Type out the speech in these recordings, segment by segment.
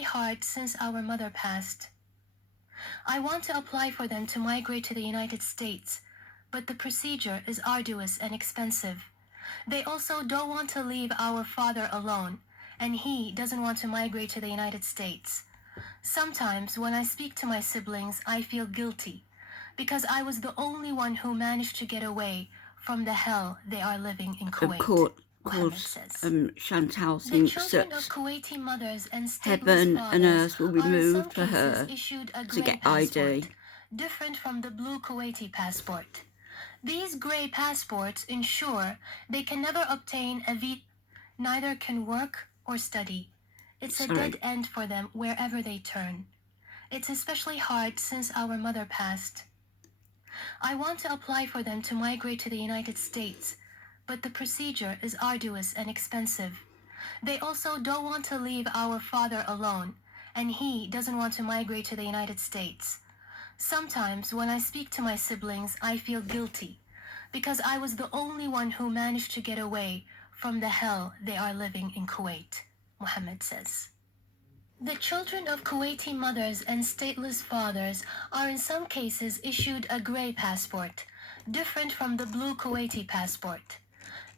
hard since our mother passed. I want to apply for them to migrate to the United States, but the procedure is arduous and expensive. They also don't want to leave our father alone, and he doesn't want to migrate to the United States. Sometimes when I speak to my siblings, I feel guilty, because I was the only one who managed to get away from the hell they are living in Kuwait. Of course, Chantal thinks that heaven and earth will be moved for her to get ID. Different from the blue Kuwaiti passport. These grey passports ensure they can never obtain a visa, neither can work or study. It's a dead end for them wherever they turn. It's especially hard since our mother passed. I want to apply for them to migrate to the United States, but the procedure is arduous and expensive. They also don't want to leave our father alone, and he doesn't want to migrate to the United States. Sometimes when I speak to my siblings, I feel guilty, because I was the only one who managed to get away from the hell they are living in Kuwait, Mohammed says. The children of Kuwaiti mothers and stateless fathers are in some cases issued a grey passport, different from the blue Kuwaiti passport.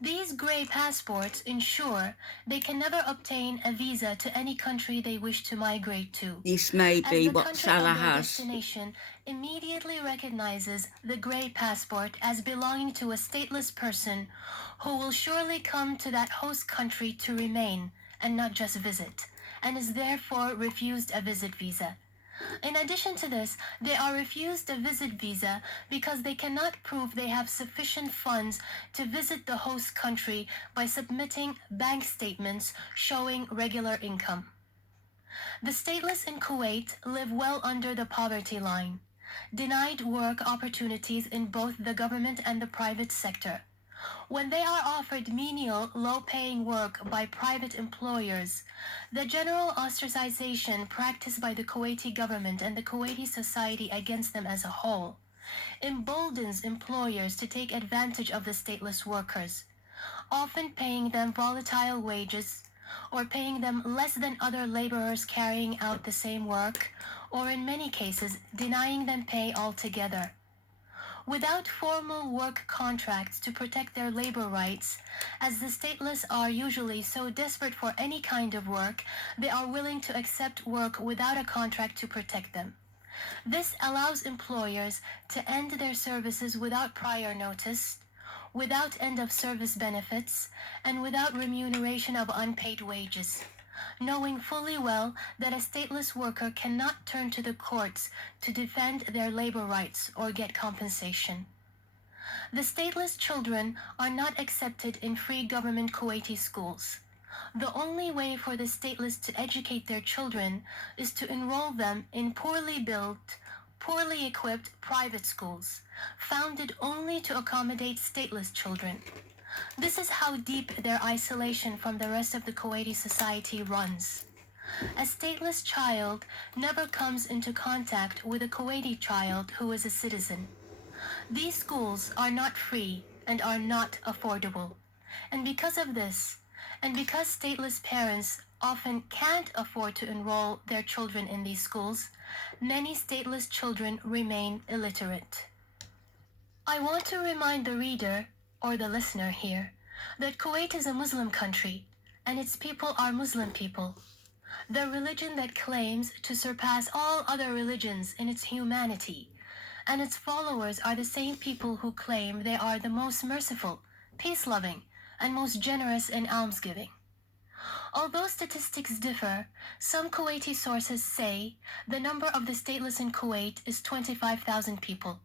These grey passports ensure they can never obtain a visa to any country they wish to migrate to. This may be what Salah has. Destination immediately recognizes the grey passport as belonging to a stateless person who will surely come to that host country to remain and not just visit, and is therefore refused a visit visa. In addition to this, they are refused a visit visa because they cannot prove they have sufficient funds to visit the host country by submitting bank statements showing regular income. The stateless in Kuwait live well under the poverty line, denied work opportunities in both the government and the private sector. When they are offered menial, low-paying work by private employers, the general ostracization practiced by the Kuwaiti government and the Kuwaiti society against them as a whole emboldens employers to take advantage of the stateless workers, often paying them volatile wages or paying them less than other laborers carrying out the same work, or in many cases denying them pay altogether. Without formal work contracts to protect their labor rights, as the stateless are usually so desperate for any kind of work, they are willing to accept work without a contract to protect them. This allows employers to end their services without prior notice, without end-of-service benefits, and without remuneration of unpaid wages, knowing fully well that a stateless worker cannot turn to the courts to defend their labor rights or get compensation. The stateless children are not accepted in free government Kuwaiti schools. The only way for the stateless to educate their children is to enroll them in poorly built, poorly equipped private schools, founded only to accommodate stateless children. This is how deep their isolation from the rest of the Kuwaiti society runs. A stateless child never comes into contact with a Kuwaiti child who is a citizen. These schools are not free and are not affordable. And because of this, and because stateless parents often can't afford to enroll their children in these schools, many stateless children remain illiterate. I want to remind the reader, or the listener here, that Kuwait is a Muslim country, and its people are Muslim people. The religion that claims to surpass all other religions in its humanity, and its followers are the same people who claim they are the most merciful, peace-loving, and most generous in almsgiving. Although statistics differ, some Kuwaiti sources say the number of the stateless in Kuwait is 25,000 people.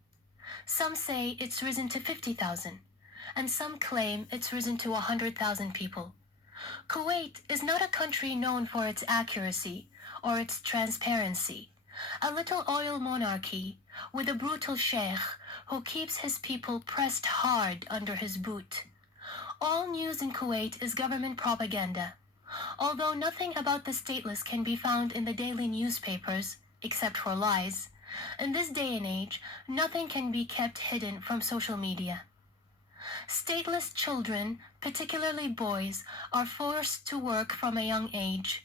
Some say it's risen to 50,000, and some claim it's risen to 100,000 people. Kuwait is not a country known for its accuracy or its transparency. A little oil monarchy with a brutal sheikh who keeps his people pressed hard under his boot. All news in Kuwait is government propaganda. Although nothing about the stateless can be found in the daily newspapers, except for lies, in this day and age, nothing can be kept hidden from social media. Stateless children, particularly boys, are forced to work from a young age.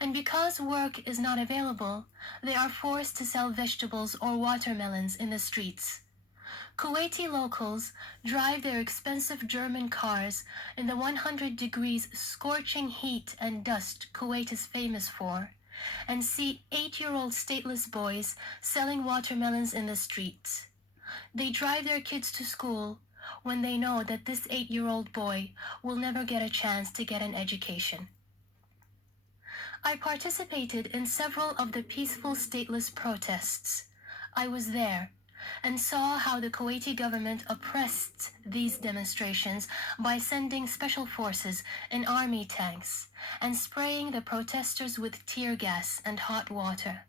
And because work is not available, they are forced to sell vegetables or watermelons in the streets. Kuwaiti locals drive their expensive German cars in the 100 degrees scorching heat and dust Kuwait is famous for, and see 8-year-old stateless boys selling watermelons in the streets. They drive their kids to school when they know that this 8-year-old boy will never get a chance to get an education. I participated in several of the peaceful stateless protests. I was there and saw how the Kuwaiti government oppressed these demonstrations by sending special forces in army tanks and spraying the protesters with tear gas and hot water.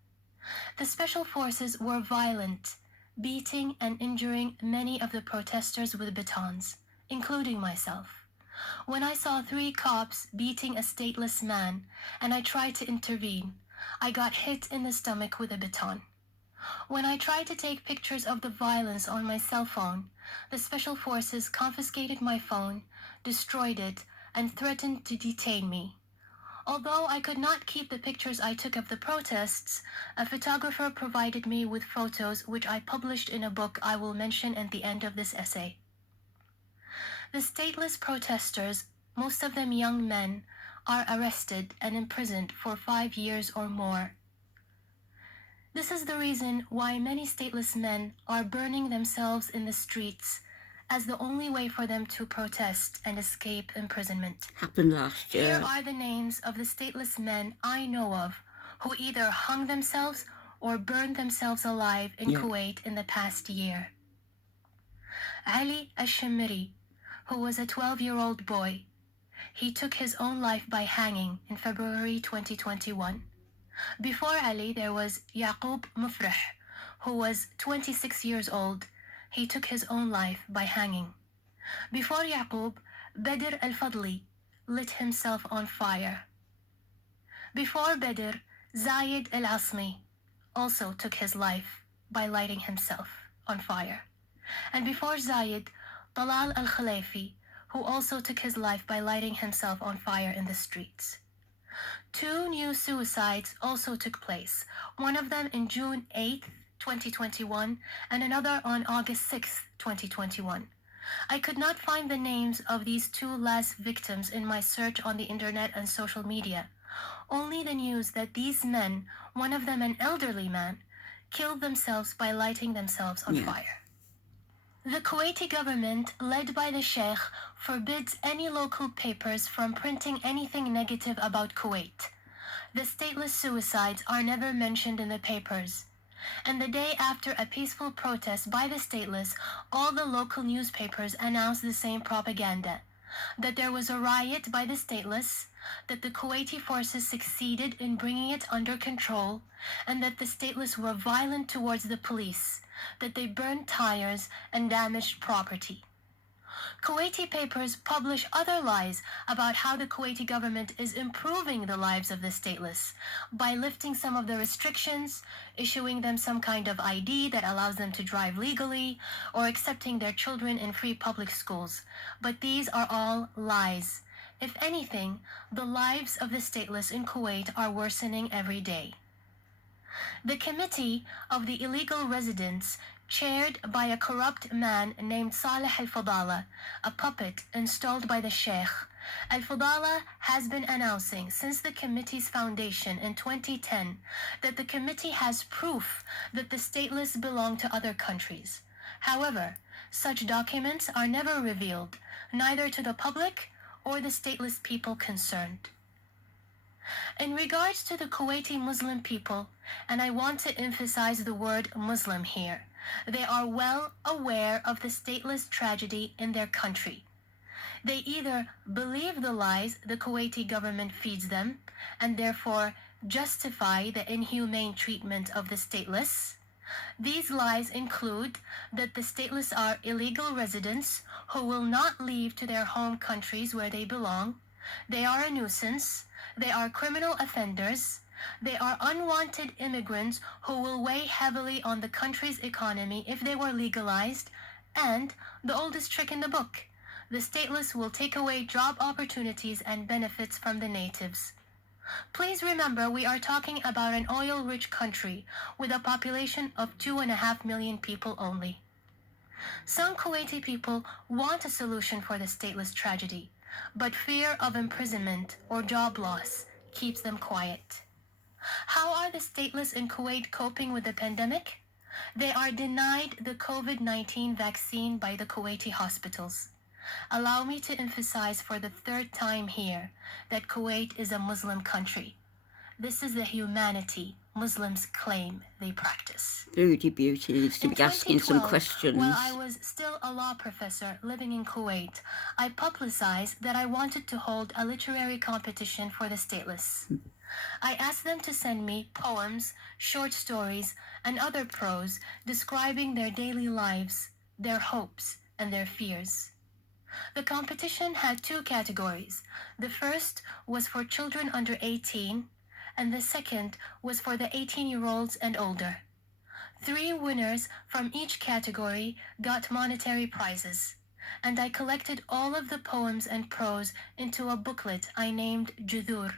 The special forces were violent, beating and injuring many of the protesters with batons, including myself. When I saw 3 cops beating a stateless man and I tried to intervene, I got hit in the stomach with a baton. When I tried to take pictures of the violence on my cell phone, the special forces confiscated my phone, destroyed it, and threatened to detain me. Although I could not keep the pictures I took of the protests, a photographer provided me with photos which I published in a book I will mention at the end of this essay. The stateless protesters, most of them young men, are arrested and imprisoned for 5 years or more. This is the reason why many stateless men are burning themselves in the streets as the only way for them to protest and escape imprisonment. Happened last year. Here are the names of the stateless men I know of who either hung themselves or burned themselves alive in Kuwait in the past year. Ali al-Shimmiri, who was a 12-year-old boy. He took his own life by hanging in February 2021. Before Ali, there was Yaqub Mufrih, who was 26 years old. He took his own life by hanging. Before Yaqub, Badr al-Fadli lit himself on fire. Before Badr, Zayed al-Asmi also took his life by lighting himself on fire. And before Zayed, Talal al-Khalifi, who also took his life by lighting himself on fire in the streets. 2 new suicides also took place, one of them in June 8, 2021, and another on August 6, 2021. I could not find the names of these 2 last victims in my search on the internet and social media. Only the news that these men, one of them an elderly man, killed themselves by lighting themselves on fire. The Kuwaiti government, led by the Sheikh, forbids any local papers from printing anything negative about Kuwait. The stateless suicides are never mentioned in the papers. And the day after a peaceful protest by the stateless, all the local newspapers announced the same propaganda, that there was a riot by the stateless, that the Kuwaiti forces succeeded in bringing it under control, and that the stateless were violent towards the police, that they burned tires and damaged property. Kuwaiti papers publish other lies about how the Kuwaiti government is improving the lives of the stateless by lifting some of the restrictions, issuing them some kind of ID that allows them to drive legally, or accepting their children in free public schools. But these are all lies. If anything, the lives of the stateless in Kuwait are worsening every day. The committee of the illegal residents, chaired by a corrupt man named Salah al-Fadala, a puppet installed by the Sheikh. Al-Fadala has been announcing since the committee's foundation in 2010 that the committee has proof that the stateless belong to other countries. However, such documents are never revealed, neither to the public or the stateless people concerned. In regards to the Kuwaiti Muslim people, and I want to emphasize the word Muslim here, they are well aware of the stateless tragedy in their country. They either believe the lies the Kuwaiti government feeds them, and therefore justify the inhumane treatment of the stateless. These lies include that the stateless are illegal residents who will not leave to their home countries where they belong. They are a nuisance. They are criminal offenders. They are unwanted immigrants who will weigh heavily on the country's economy if they were legalized. And the oldest trick in the book, the stateless will take away job opportunities and benefits from the natives. Please remember we are talking about an oil-rich country with a population of 2.5 million people only. Some Kuwaiti people want a solution for the stateless tragedy, but fear of imprisonment or job loss keeps them quiet. How are the stateless in Kuwait coping with the pandemic? They are denied the COVID-19 vaccine by the Kuwaiti hospitals. Allow me to emphasize for the third time here that Kuwait is a Muslim country. This is the humanity Muslims claim they practice. Foodie Beauty needs to be asking some questions. While I was still a law professor living in Kuwait, I publicized that I wanted to hold a literary competition for the stateless. I asked them to send me poems, short stories, and other prose describing their daily lives, their hopes, and their fears. The competition had 2 categories. The first was for children under 18, and the second was for the 18-year-olds and older. 3 winners from each category got monetary prizes, and I collected all of the poems and prose into a booklet I named Judur,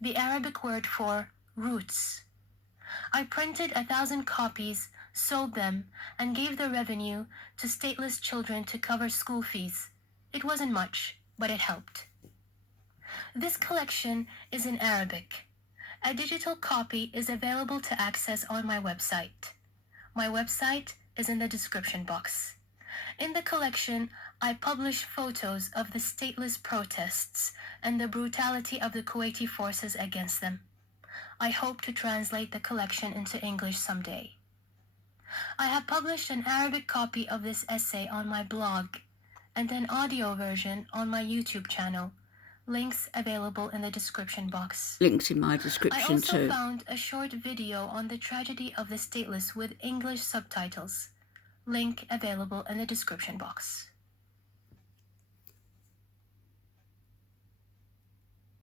the Arabic word for roots. I printed 1,000 copies, sold them, and gave the revenue to stateless children to cover school fees. It wasn't much, but it helped. This collection is in Arabic. A digital copy is available to access on my website. My website is in the description box. In the collection, I publish photos of the stateless protests and the brutality of the Kuwaiti forces against them. I hope to translate the collection into English someday. I have published an Arabic copy of this essay on my blog and an audio version on my YouTube channel. Links available in the description box. Links in my description too. I also found a short video on the tragedy of the stateless with English subtitles. Link available in the description box.